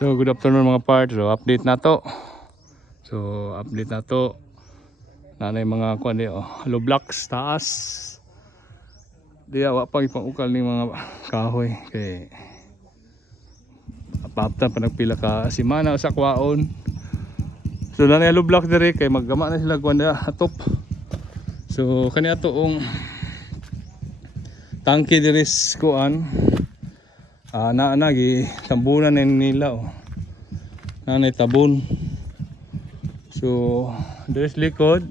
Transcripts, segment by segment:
So good afternoon mga parts. So update na to. Nanay mga kuan di hollow blocks taas. Diya wa pa ipangukal ni mga kahoy kay apapta pa nagpila ka simana sa kwaon. So nanay hollow block diri kay maggama na sila kuan da atop. So kani atoong tangke diri kuan. Naanagi tambunan nila nanay tabon. So there's likod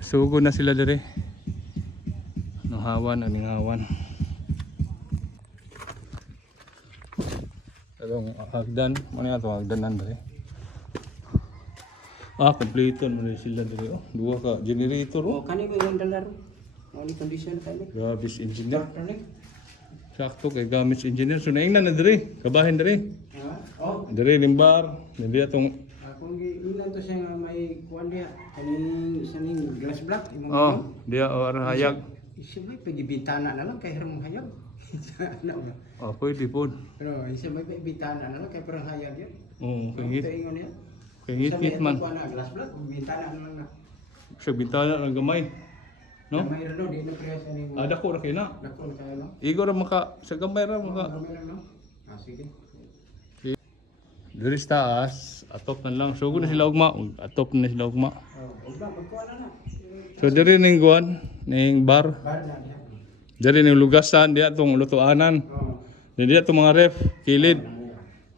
sugod na sila dire no hawan aning hawan talong hagdan mo na to hagdanan dire kompleto mo sila dire duha ka generator kani mo yung dalaro ni condition kani garbage engineer sakto kay gamit engineer so naingnan na dire kabahin dire dire limbar dire atong kung ilan to siya nga may kuan diha kaning saning glass block dia hayag isa may pagibintana na lang kay harong hayag pwede po pero isa may bintana na lang kay parang hayag yan kay ngit man glass block bintana na lang na sa bintana lang gamay no gamay ra no di na priya sa nimo dako ra kay na dako ra kayo no igo ra maka sa gamay ra maka no sige diri taas atop na lang sugod na sila ugma atop na sila ugma ugma magkuha na so diri ning guan ning bar na diha diri ning lugasan diha tong lutuanan diha tong mga ref kilid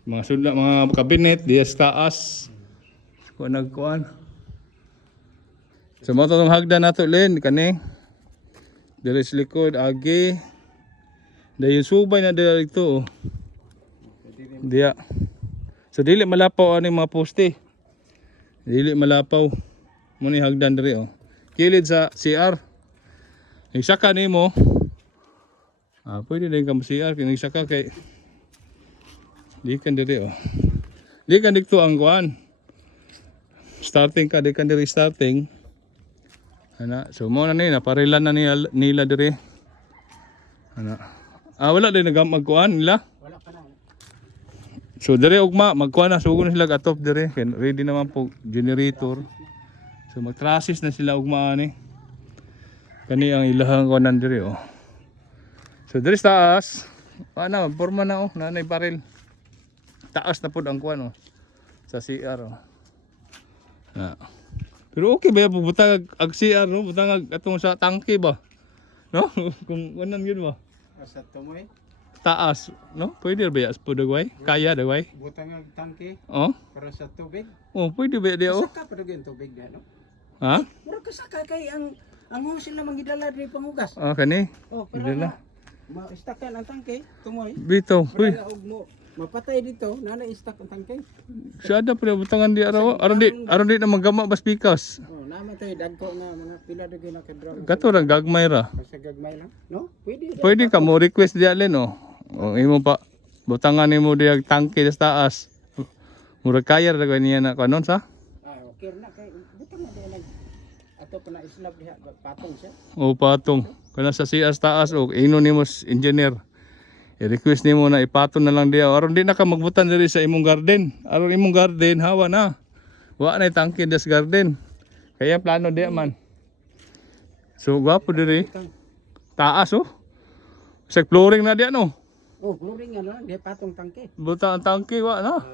mga sudla mga kabinet diha sa taas kuan nagkuan so mo tong hagdan nato len kani diri sa likod agi dayon subay na dito diha. So dili malapaw ani mga poste. Dili malapaw. Muni hagdan diri Kilid sa CR. Isaka nimo. Pwede din ka CR kung isaka kay di kan diri Di kan dikto ang kuan. Starting ka di kan diri starting. So mo na ni naparilan na nila diri. Wala din magkuan nila. So dire ugma magkuha na sugod na sila atop dire kay ready naman po generator. So magtrasis na sila ugma ani. Kani ang ilahang kuanan dire So dire taas porma na nanay baril. Taas na pud ang kuan sa CR Pero okay ba butang ag CR no butang atong sa tangke ba? No kung kunan gyud ba? sa tumoy Taas, no? Pwede ba ya po dagway? Kaya dagway? butang ang tangke para sa tubig. Pwede ba dia Saka pa dagyan tubig na no? Ha? Mura ka saka kay ang hose sila mangidala diri pangugas. Kani. Pero Dila. Ma-stackan ang tangke, tumoy. Bito, uy. Mo mapatay dito, nana i-stack ang tangke. Siya da pala butangan di araw. Aron di na magama bas pikas. Namatay dagko nga mga pila dagay na kadrum. Kato ra gagmay ra. Sa gagmay lang, no? Pwede ka mo request di alin imo pa butangan nimo di ag tangke sa taas. Mura kaya ra niya na kanon sa? Okay na kay butang na nag ato pa na islab diha patong siya. Patong. Kana sa CS taas ino nimo engineer. I-request nimo na ipaton na lang diya. Aron di na ka magbutan diri sa imong garden. Aron imong garden hawa na. Wa na tangke des garden. Kaya plano diya man. So gwapo diri. Taas Sa flooring na diya no. Flooring nga lang, di patong tangke. Buta ang tangke wa na.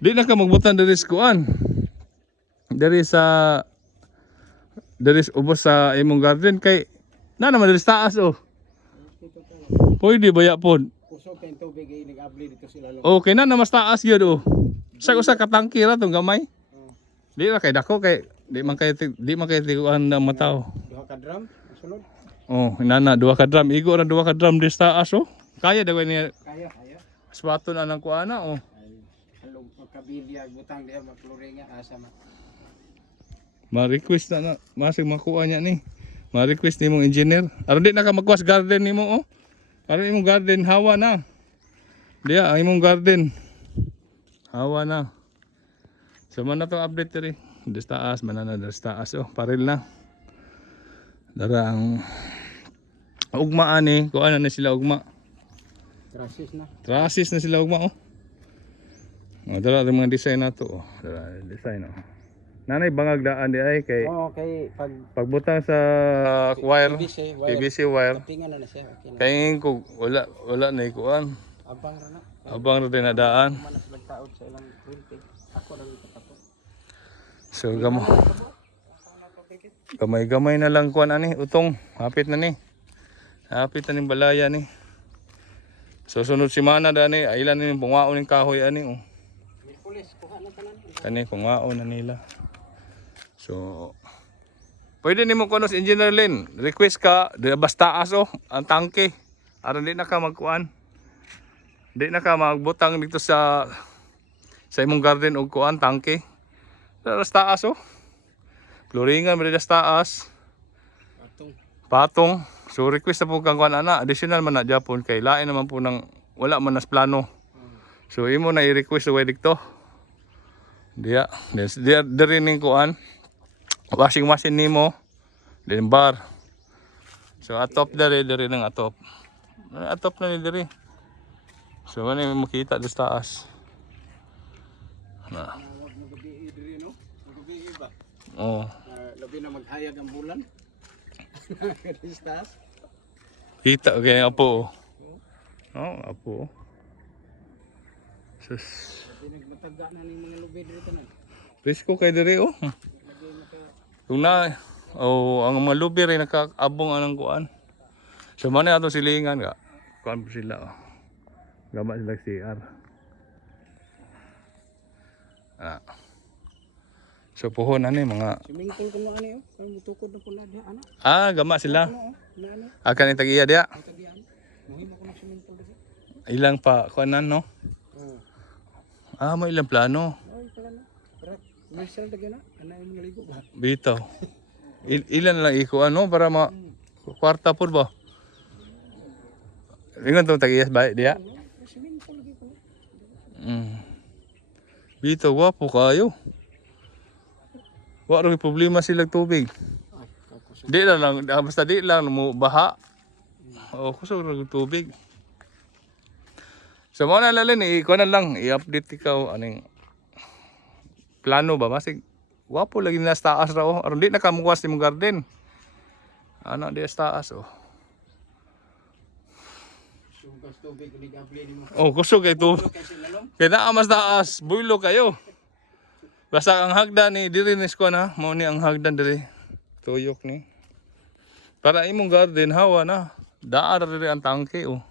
Di na ka magbutan diri sa kuan. Diri sa ubos sa imong garden kay na naman diri sa taas Pwede ba ya pod? Kusog kay tubig ay nag-abli dito sila lo. Okay na mas taas gyud Sa usa ka tangke ra tong gamay. Di ra kay dako kay di man kay tiguan na mataw. Duha ka drum sulod. Inana 2 ka drum igo ra 2 ka drum dis taas Kaya dagway niya. Kaya. Aswato na lang kuana Halong pagkabilya butang diha ma-flooring nga asa ma. Ma-request na masig makuha niya ni. Ma-request nimong engineer. Aron di na ka magkuas garden nimo Aron imong garden hawa na. Diya ang imong garden. Hawa na. So man na tong update diri. Des taas manana des taas paril na. Darang ugma ani, kuan na sila ugma. Trasis na. Trasis na sila ugma Dala rin mga design na to. Dala design. Nanay bangag daan di ay kay Oo, kay pag pagbutang sa wire, PVC wire. kapingan na siya. Okay na. Kay ko wala na ikuan. Abang ra na. Abang rin na daan. Manas nagtaod sa ilang 20. Ako lang katapos. So gamay na lang kuan ani utong. Hapit na ni. Hapit na ni balaya ni. So sunod semana dani ailan ni bungaon ning kahoy ani oh. Pulis kuha na tanan. Kani bungaon na nila. So pwede nimo kuno si Engineer Lin, request ka basta taas oh ang tangke. Aron di na ka magkuan. Di na ka magbutang dito sa imong garden og kuan tangke. Basta taas oh. Floringan ba sa taas? Patong. So request na po kang kuan ana, additional man na Japon kay lain naman po nang wala man nas plano. So imo na i-request sa dikto. Diya, diri ning kuan. Washing machine nimo, then bar. So atop diri nang atop. Atop na ni diri. So ano yung makita sa taas. Na. Oh. Labi na maghayag ang bulan. Kadistas. Kita kay apo. Oh, apo. Sus. Nagmataga na ning mga lubi dito tanan. Presko kay diri oh. Kung na ang mga lubi rin nakaabong anang kuan. So man ato silingan ka. Kuan po sila oh. Gama sila CR. Ah. So puhon ani mga Swimming pool kuno ani oh. Kay mutukod na pula diha ana. gama sila. Oo, na ani. Akan ni tagiya dia. Tagian. Muhimo ko ng swimming pool diha. Ilang pa kuanan no? Oo. May ilang plano. Oy pala na. Pero commercial dagyan na. Ana yung ligo ba? Bitaw. Ilan lang iko ano para kwarta pud ba? Ingon to tagiyas ba dia? Swimming pool lagi pala. Bitaw wapo kayo. Wa ro problema sila tubig. Ay, kapos. Di na lang basta di lang mo baha. O kusog ro tubig. So mo na lalin iko na lang i-update ikaw aning plano ba masig wapo lagi na sa taas ra oh. Aron di na ka muwas imong garden. Ano di sa taas oh. Sugas tubig ni gabli nimo. Oh kusog kay to. Kay sinalong. Kaya naa mas taas, buylo kayo. Basta ang hagdan ni diri ni ko na, mo ni ang hagdan diri. Tuyok ni. Para imong garden hawa na. Daar diri ang tangke oh.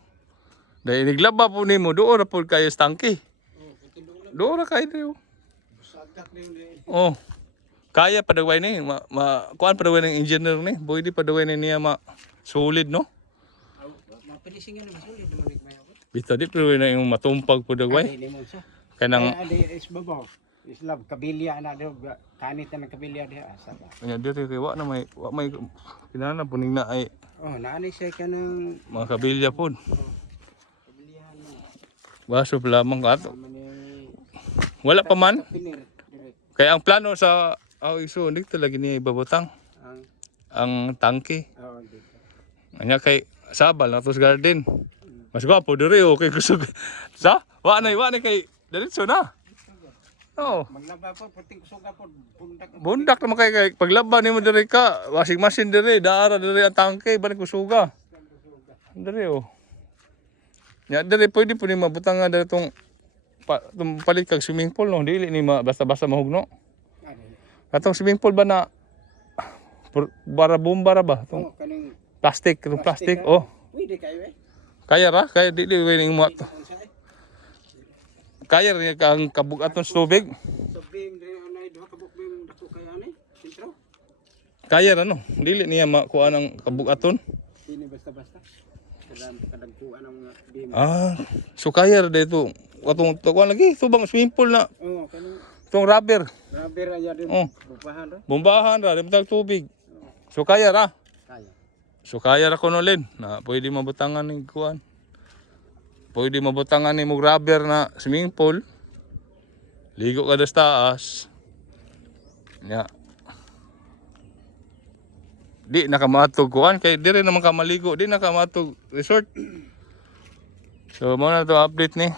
Dahil niglaba po nimo doon ra pud kayo sa tangke. Doon ra kayo diri oh. Sagak ni. Oh. Kaya padaway ni, kuan padaway ng engineer ni. Pwede padaway ni niya solid no. Mapilisingan na masulid naman ni mayo. Bita di padaway na yung matumpag padaway. Ay, limon siya. Kanang Adi is babaw. Islab kabilya na daw kanit na ng kabilya diha asa ba. kanya diri kay wa may kinana puning na ay Oh, naani siya kanang mga kabilya pod. kabilyahan mo. Baso lamang ka ato. Mani Wala pa man. pinir dire Kaya ang plano sa iso dito lagi ni babutang ang ang tangke. dito. Anya kay sabal na tos garden. Mas gwapo diri okay kusog. Sa? Wa na kay diretso na. Oh, Maglaba po puting kusuga po bundak. bundak naman kay paglaban nimo diri ka, washing machine diri, daara diri ang tangke balik kusuga. Diri oh. Nya diri pwede po ni mabutang nga diri tong palit kag swimming pool no, dili ni basta-basta mahugno. Atong swimming pool ba na bara bomba ra ba? Tong Oh, kaning plastic, itong plastic. Oh, pwede kayo eh. kaya ra, kaya dili ning mo. Kaya rin kang kabugaton sa tubig. Sabihin dire anay duha ka bukbing dako kay ani. Sintro. Kaya ra no, dili niya makuha ng kabugaton. Dili basta-basta. Kadagtuan ang mga beam. So kaya ra dito. Atong tukuan lagi, subang swimming pool na. Oh, kaning Itong rubber. rubber aya din. Oh. Bupahan ra. Bombahan ra, limtang tubig. So kaya ra. Kaya. So kaya ra kuno Len na pwede mabutangan ng kuan. Pwede mabutangan ni mo rubber na swimming pool. Ligo ka sa taas. Nya. Di nakamatog kuan kay dire naman ka maligo, di nakamatog resort. So mo na to update ni.